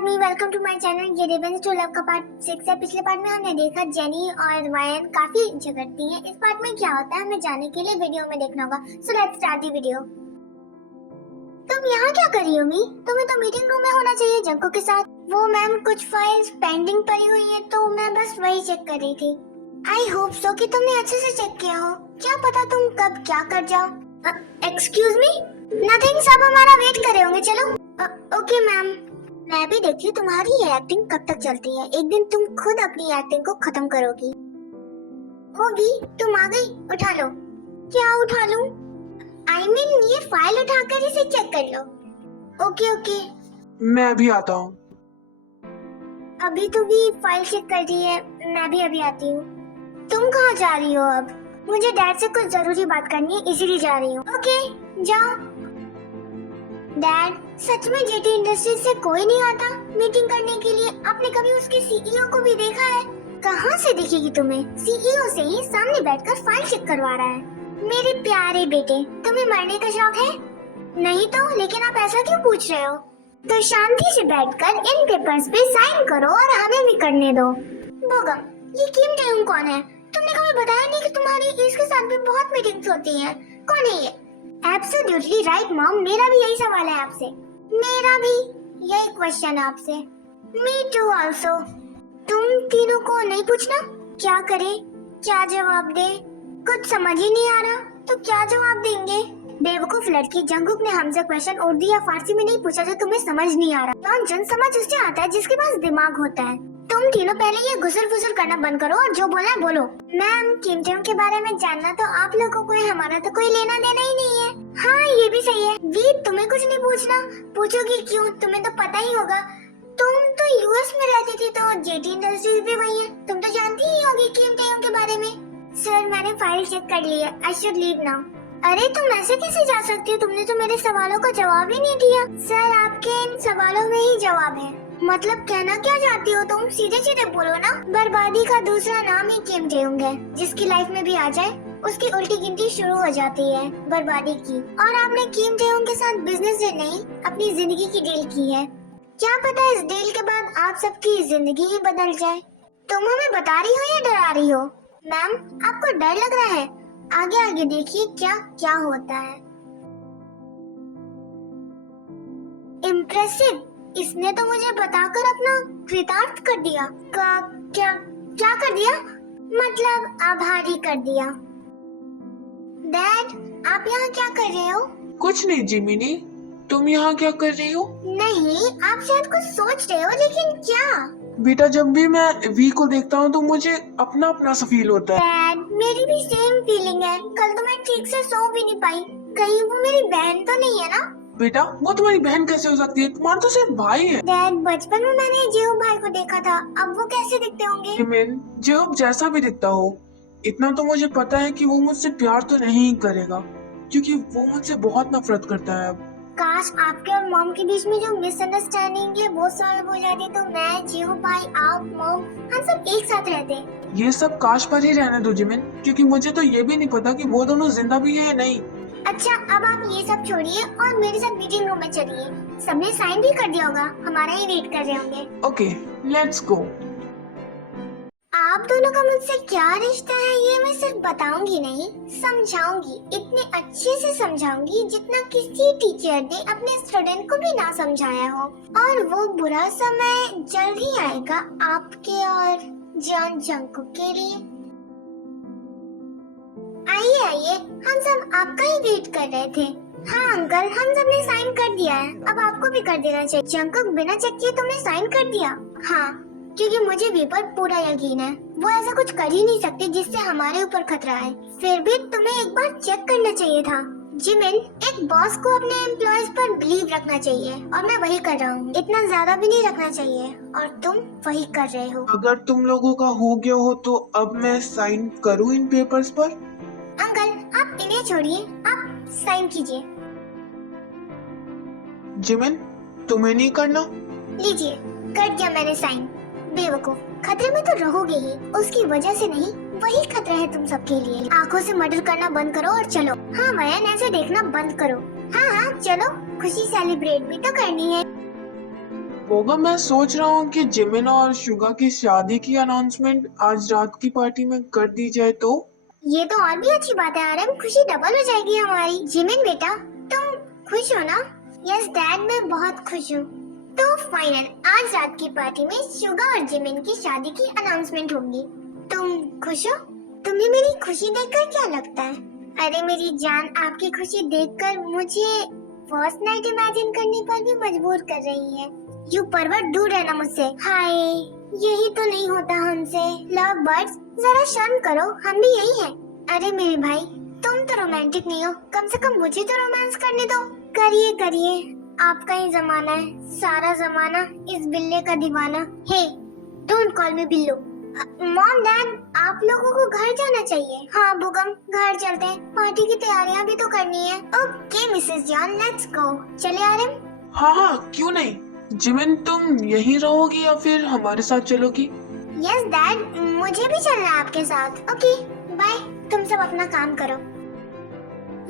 आदमी, welcome to my channel. ये revenge to love का पार्ट 6 है। पिछले पार्ट में हमने देखा जेनी और वायन काफी झगड़ती हैं। इस पार्ट में क्या होता है हमें जानने के लिए वीडियो में देखना होगा। So let's start the video. तुम यहाँ क्या कर रही हो मी? तुम्हें तो मीटिंग रूम में होना चाहिए जंको के साथ। वो मैम कुछ फाइल्स पेंडिंग पड़ी हुई है तो मैं बस वही चेक कर रही थी। आई होप सो कि तुमने अच्छे से चेक किया हो। क्या पता तुम कब क्या कर जाओ। Excuse me? नथिंग, सब हमारा वेट कर रहे होंगे। चलो। Okay ma'am. मैं भी देखती हूँ तुम्हारी ये एक्टिंग कब तक चलती है। एक दिन तुम खुद अपनी एक्टिंग को खत्म करोगी। होगी, तुम आ गई। उठा लो। क्या उठा लूं? I mean, ये फाइल उठाकर इसे चेक कर लो। Okay okay. मैं भी आता हूँ। अभी तो भी फाइल चेक कर रही है। मैं भी अभी आती हूँ। तुम कहाँ जा रही हो अब? मुझे डैड से कुछ जरूरी बात करनी है इसीलिए जा रही हूँ। ओके जाओ। डैड, सच में जेटी इंडस्ट्रीज से कोई नहीं आता मीटिंग करने के लिए? आपने कभी उसके सीईओ को भी देखा है? कहाँ से दिखेगी तुम्हें? सीईओ से ही सामने बैठकर फाइल चेक करवा रहा है। मेरे प्यारे बेटे, तुम्हें मरने का शौक है? नहीं तो, लेकिन आप ऐसा क्यों पूछ रहे हो? तो शांति से बैठकर इन पेपर्स पे साइन करो और हमें भी करने दो। बोगा, ये किम टेयुंग कौन है? तुमने कभी बताया नहीं कि तुम्हारी इसके साथ भी बहुत मीटिंग्स होती हैं। कौन है ये? एब्सोल्युटली राइट मॉम, मेरा भी यही सवाल है आपसे। मेरा भी यही क्वेश्चन है आपसे। Me too also. तुम तीनों को नहीं पूछना? क्या करे, क्या जवाब दे? कुछ समझ ही नहीं आ रहा तो क्या जवाब देंगे? बेवकूफ लड़की, जंगकुक ने हमसे क्वेश्चन उर्दू या फारसी में नहीं पूछा जो तुम्हें समझ नहीं आ रहा। नॉनसेंस समझ उससे आता है जिसके पास दिमाग होता है। तुम तीनों पहले ये गुसर फुसर करना बंद करो और जो बोला है बोलो। मैम, किम टेयुंग के बारे में जानना तो आप लोगों को है, हमारा तो कोई लेना देना ही नहीं है। हाँ ये भी सही है। वी, तुम्हें कुछ नहीं पूछना? पूछोगी क्यों? तुम्हें तो पता ही होगा। तुम तो यूएस में रहती थी तो जेटी इंडस्ट्रीज भी वही है। तुम तो जानती ही होगी किम टेयुंग के बारे में। सर, मैंने फाइल चेक कर ली है। I should leave now. अरे तुम ऐसे कैसे जा सकती हो? तुमने तो मेरे सवालों का जवाब ही नहीं दिया। सर, आपके इन सवालों में ही जवाब है। मतलब कहना क्या चाहती हो तुम? सीधे सीधे बोलो ना। बर्बादी का दूसरा नाम ही किम टेयुंग है। जिसकी लाइफ में भी आ जाए उसकी उल्टी गिनती शुरू हो जाती है बर्बादी की। और आपने किम टेयुंग के साथ बिजनेस डील नहीं, अपनी जिंदगी की डील की है। क्या पता इस डील के बाद आप सबकी जिंदगी ही बदल जाए। तुम हमें बता रही हो या डरा रही हो? मैम, आपको डर लग रहा है? आगे आगे देखिए क्या क्या होता है। इम्प्रेसिव। इसने तो मुझे बताकर अपना कृतार्थ कर दिया। क्या क्या कर दिया? मतलब आभारी कर दिया। डैड, आप यहाँ क्या कर रहे हो? कुछ नहीं जिमिनी, तुम यहाँ क्या कर रही हो? नहीं, आप शायद कुछ सोच रहे हो, लेकिन क्या? बेटा, जब भी मैं वी को देखता हूँ तो मुझे अपना अपना सा फील होता है। डैड, मेरी भी सेम फीलिंग है। कल तो मैं ठीक से सो भी नहीं पाई। कहीं वो मेरी बहन तो नहीं है ना? बेटा, वो तुम्हारी बहन कैसे हो सकती है? तुम्हारा तो सिर्फ भाई है। डैड, बचपन में मैंने जेहू भाई को देखा था। अब वो कैसे दिखते होंगे? जिमिन, जो जैसा भी दिखता हो, इतना तो मुझे पता है कि वो मुझसे प्यार तो नहीं करेगा, क्योंकि वो मुझसे बहुत नफरत करता है अब। काश आपके और मॉम के बीच में जो मिसअंडरस्टैंडिंग है वो सॉल्व हो जाती तो मैं, जेहू भाई, आप, मॉम, हम सब एक साथ रहते। ये सब काश पर ही रहने दो जिमिन, क्योंकि मुझे तो ये भी नहीं पता कि वो दोनों जिंदा भी है या नहीं। अच्छा, अब आप ये सब छोड़िए और मेरे साथ मीटिंग रूम में चलिए। सबने साइन भी कर दिया होगा, हमारा ही वेट कर रहे होंगे। Okay, let's go. आप दोनों का मुझसे क्या रिश्ता है ये मैं सिर्फ बताऊंगी नहीं, समझाऊंगी। इतने अच्छे से समझाऊंगी जितना किसी टीचर ने अपने स्टूडेंट को भी ना समझाया हो। और वो बुरा समय जल्द ही आएगा आपके और जॉन जंगकुक के लिए। आइए आइए, हम सब आपका ही वेट कर रहे थे। हाँ अंकल, हम सब ने साइन कर दिया है। अब आपको भी कर देना चाहिए। जंगकुक, बिना चेक किए तुमने साइन कर दिया? हाँ, क्योंकि मुझे वी पर पूरा यकीन है। वो ऐसा कुछ कर ही नहीं सकते जिससे हमारे ऊपर खतरा है। फिर भी तुम्हें एक बार चेक करना चाहिए था। जिमिन, एक बॉस को अपने एम्प्लॉयज पर बिलीव रखना चाहिए और मैं वही कर रहा हूँ। इतना ज्यादा भी नहीं रखना चाहिए और तुम वही कर रहे हो। अगर तुम लोगों का हो गया हो तो अब मैं साइन करूँ इन पेपर्स पर? अंकल, आप इन्हें छोड़िए, आप साइन कीजिए। जिमिन, तुम्हें नहीं करना? लीजिए, कर दिया मैंने साइन। बेवकूफ, खतरे में तो रहोगे ही, उसकी वजह से नहीं, वही खतरा है तुम सबके लिए। आंखों से मर्डर करना बंद करो और चलो। हाँ वयन, ऐसे देखना बंद करो। हाँ हाँ चलो, खुशी सेलिब्रेट भी तो करनी है। होगा, मैं सोच रहा हूँ कि जिमिन और शुगा की शादी की अनाउंसमेंट आज रात की पार्टी में कर दी जाए तो। ये तो और भी अच्छी बात है आरम, खुशी डबल हो जाएगी हमारी। जिमिन बेटा, तुम खुश हो ना? यस डैड, मैं बहुत खुश हूँ। तो फाइनल, आज रात की पार्टी में शुगा और जिमिन की शादी की अनाउंसमेंट होगी। तुम खुश हो? तुम्हें मेरी खुशी देखकर क्या लगता है? अरे मेरी जान, आपकी खुशी देखकर मुझे फर्स्ट नाइट इमेजिन करने पर भी मजबूर कर रही है। यू परवट, दूर रहना मुझसे। हाय, यही तो नहीं होता हमसे। लव बर्ड्स, जरा शर्म करो, हम भी यही हैं। अरे मेरे भाई, तुम तो रोमांटिक नहीं हो, कम से कम मुझे तो रोमांस करने दो। करिए करिए, आपका ही जमाना है, सारा जमाना इस बिल्ले का दीवाना। Hey, don't call me Billu. Mom dad, आप लोगों को घर जाना चाहिए। हाँ बुगम, घर चलते हैं, पार्टी की तैयारियां भी तो करनी है। Okay Mrs John, let's go. चले आरम? हाँ हाँ, क्यों नहीं। जिमिन, तुम यहीं रहोगी या फिर हमारे साथ चलोगी? यस डैड, मुझे भी चलना है आपके साथ। ओके बाय, तुम सब अपना काम करो।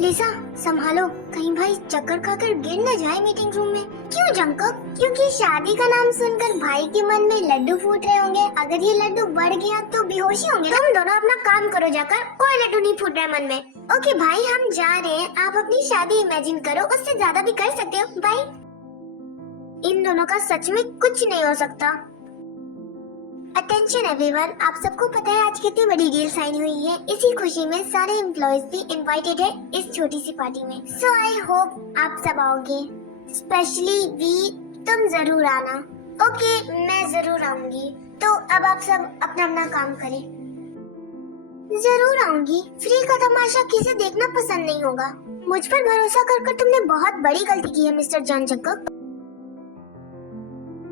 लिसा, संभालो, कहीं भाई चक्कर खाकर गिर न जाए मीटिंग रूम में। क्यों जंकक? क्योंकि शादी का नाम सुनकर भाई के मन में लड्डू फूट रहे होंगे। अगर ये लड्डू बढ़ गया तो बेहोशी होंगे। तुम दोनों अपना काम करो जाकर, कोई लड्डू नहीं फूट रहा है मन में। ओके भाई, हम जा रहे हैं, आप अपनी शादी इमेजिन करो, उससे ज्यादा भी कर सकते हो। बाय। इन दोनों का सच में कुछ नहीं हो सकता। अटेंशन एवरीवन, आप सबको पता है आज कितनी बड़ी डील साइन हुई है। इसी खुशी में सारे एम्प्लॉयज भी इनवाइटेड है इस छोटी सी पार्टी में। सो आई होप आप सब आओगे, स्पेशली वी, तुम जरूर आना। ओके, मैं जरूर आऊंगी। तो अब आप सब अपना अपना काम करें। जरूर आऊंगी, फ्री का तमाशा किसे देखना पसंद नहीं होगा। मुझ पर भरोसा कर तुमने बहुत बड़ी गलती की है मिस्टर जॉन जंकक।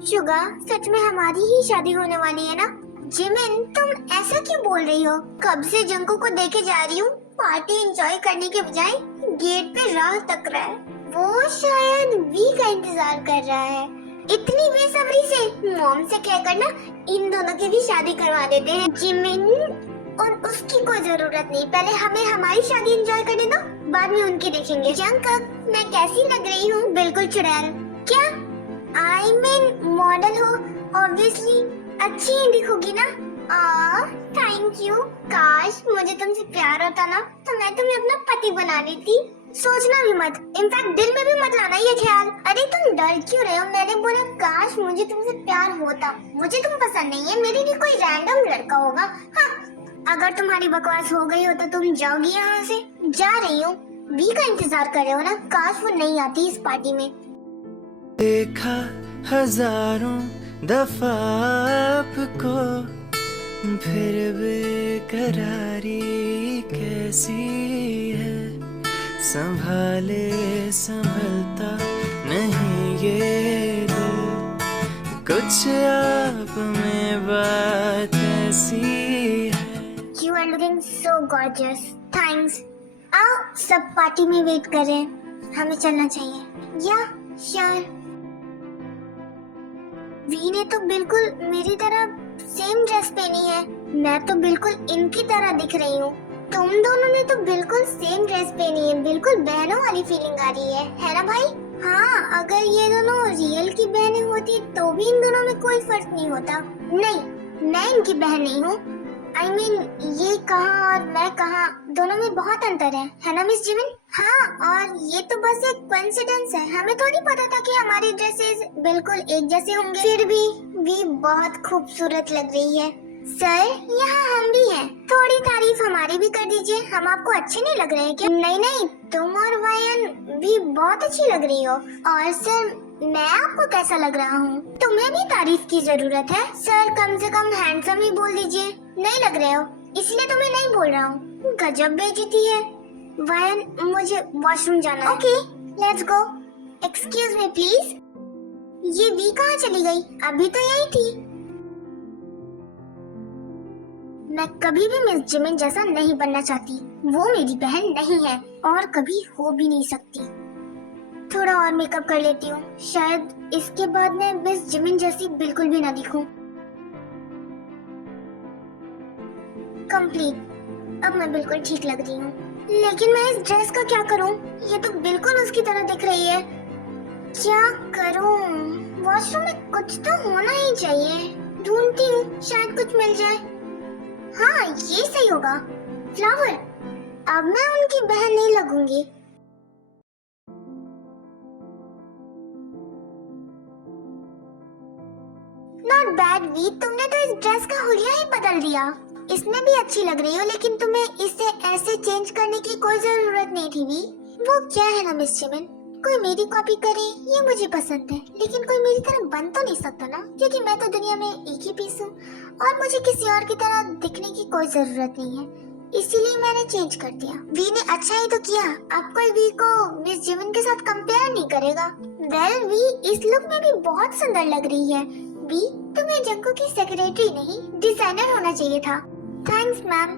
शुगा, सच में हमारी ही शादी होने वाली है ना? जिमिन, तुम ऐसा क्यों बोल रही हो? कब से जंको को देखे जा रही हूँ, पार्टी एंजॉय करने के बजाय गेट पे राह तक रहा है। वो शायद वी का इंतजार कर रहा है। इतनी बेसब्री से मॉम से कहकर ना इन दोनों की भी शादी करवा देते हैं। जिमिन, और उसकी कोई जरूरत नहीं, पहले हमें हमारी शादी एंजॉय करने दो, बाद में उनकी देखेंगे। जंकक, मैं कैसी लग रही हूँ? बिल्कुल चुड़ैल। क्या? I mean, मॉडल हो, ऑब्वियसली अच्छी ही दिखोगी ना। Thank you. काश मुझे तुमसे प्यार होता ना तो मैं तुम्हें अपना पति बना लेती। सोचना भी मत, इनफैक्ट दिल में भी मत लाना ये ख्याल। अरे तुम डर क्यों रहे हो? मैंने बोला काश मुझे तुमसे प्यार होता। मुझे तुम पसंद नहीं है, मेरे लिए कोई रैंडम लड़का होगा। हाँ, अगर तुम्हारी बकवास हो गई हो तो तुम जाओगी यहाँ से। जा रही हूँ, वी का इंतजार कर रहे हो ना? काश वो नहीं आती इस पार्टी में। देखा हजारों दफा आपको, फिर बेकरारी कैसी है। संभाले संभलता नहीं ये दिल, कुछ आप में बात ऐसी है। You are looking so gorgeous. Thanks. आओ, सब पार्टी में वेट कर रहे हैं, हमें चलना चाहिए। या श्योर। वी ने तो बिल्कुल मेरी तरह सेम ड्रेस पहनी है, मैं तो बिल्कुल इनकी तरह दिख रही हूँ। तुम दोनों ने तो बिल्कुल सेम ड्रेस पहनी है, बिल्कुल बहनों वाली फीलिंग आ रही है ना भाई? हाँ, अगर ये दोनों रियल की बहनें होती तो भी इन दोनों में कोई फर्क नहीं होता। नहीं, मैं इनकी बहन नहीं हूँ। I mean, ये कहाँ और मैं कहाँ, दोनों में बहुत अंतर है ना मिस जिमिन? हाँ, और ये तो बस एक कोइंसिडेंस है, हमें थोड़ी पता था कि हमारी ड्रेसेस बिल्कुल एक जैसे होंगे। फिर भी बहुत खूबसूरत लग रही है। सर, यहाँ हम भी हैं, थोड़ी तारीफ हमारी भी कर दीजिए। हम आपको अच्छे नहीं लग रहे हैं क्या? नहीं, तुम और वायन भी बहुत अच्छी लग रही हो। और सर, मैं आपको कैसा लग रहा हूँ? तुम्हें भी तारीफ की जरूरत है सर, कम से कम हैंडसम ही बोल दीजिए। नहीं लग रहे हो, इसलिए तुम्हें नहीं बोल रहा हूँ। गजब बेइज्जती है। वायन, मुझे वॉशरूम जाना है। Okay, let's go. Excuse me please. ये वी कहाँ चली गई? अभी तो यही थी। मैं कभी भी मिस जिमिन जैसा नहीं बनना चाहती। वो मेरी बहन नहीं है और कभी हो भी नहीं सकती। थोड़ा और मेकअप कर लेती हूँ, शायद इसके बाद मैं मिस जिमिन जैसी बिल्कुल भी ना दिखूं। कंप्लीट, अब मैं बिल्कुल ठीक लग रही हूँ। लेकिन मैं इस ड्रेस का क्या करूँ? ये तो बिल्कुल उसकी तरह दिख रही है। क्या करूँ? वॉशरूम में कुछ तो होना ही चाहिए। ढूंढती हूँ, शायद कुछ मिल जाए। हाँ, ये सही होगा। फ्लावर। अब मैं उनकी बहन नहीं लगूंगी। नॉट बैड वी, तुमने तो इस ड्रेस का हुलिया ही बदल दिया। इसमें भी अच्छी लग रही हो, लेकिन तुम्हें इसे ऐसे चेंज करने की कोई जरूरत नहीं थी वी। वो क्या है ना मिस चिमिन, कोई मेरी कॉपी करे ये मुझे पसंद है, लेकिन कोई मेरी तरह बन तो नहीं सकता ना, क्योंकि मैं तो दुनिया में एक ही पीस हूँ और मुझे किसी और की तरह दिखने की कोई जरूरत नहीं है। इसीलिए मैंने चेंज कर दिया। वी ने अच्छा ही तो किया, अब कोई वी को मिस जिमिन के साथ कंपेयर नहीं करेगा। वेल वी इस लुक में भी बहुत सुंदर लग रही है। वी तुम्हें जंको की सेक्रेटरी नहीं डिजाइनर होना चाहिए था। Thanks ma'am.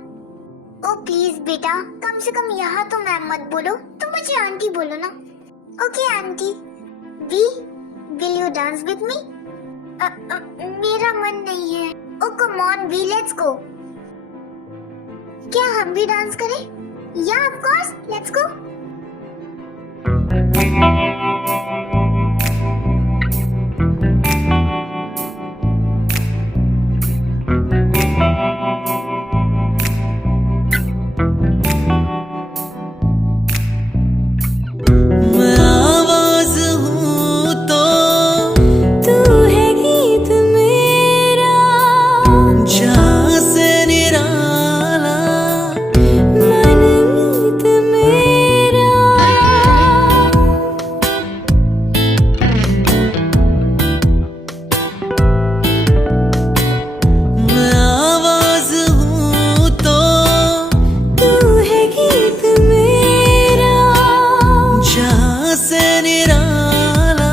ओ प्लीज बेटा, कम से कम यहाँ तो मैम मत बोलो, तुम मुझे आंटी बोलो ना। Okay aunty. V will you dance with me? मेरा मन नहीं है। Oh come on V, let's go. क्या हम भी डांस करें? या ऑफ कोर्स, लेट्स गो। मैं आवाज हूँ तो तू है गीत मेरा, जहाँ से निराला मनमीत मेरा। मैं आवाज हूँ तो तू है गीत मेरा, जहाँ से निराला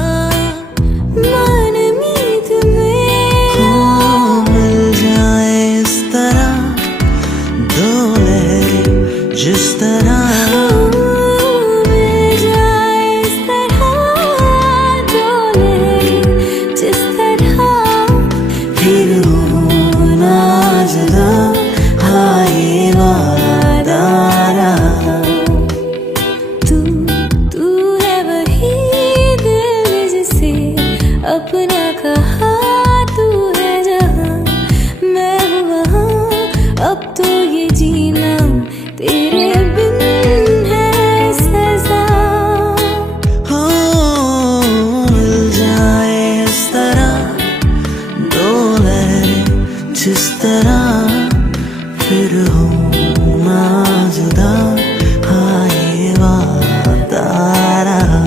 मनमीत मेरा। मिल जाए इस तरह दो लहरें जिस तरह, मिल जाए इस तरह दो लहरें जिस तरह, फिर होना जुदा, हाँ ये वादा रहा। तू है वही दिल जिसे अपना कहा, तू है जहाँ मैं हूँ वहाँ, अब तो ये जीना तेरे बिन है सजा। हो मिल जाए इस तरह दो लहरें जिस तरह, फिर होना जुदा, हाँ ये वादा रहा।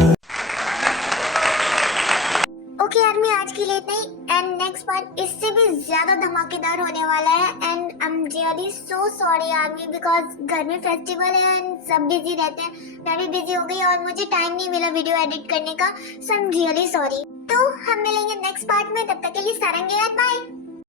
ओके आर्मी, आज के लिए इतना ही। एंड नेक्स्ट पार्ट इससे भी ज्यादा धमाकेदार होने वाला है। And I am really so sorry army, because घर में फेस्टिवल है एंड सब बिजी रहते हैं। मैं भी बिजी हो गई और मुझे टाइम नहीं मिला वीडियो एडिट करने का, सो आई एम रियली सॉरी। तो हम मिलेंगे नेक्स्ट पार्ट में, तब तक के लिए सारंगे यार, बाय।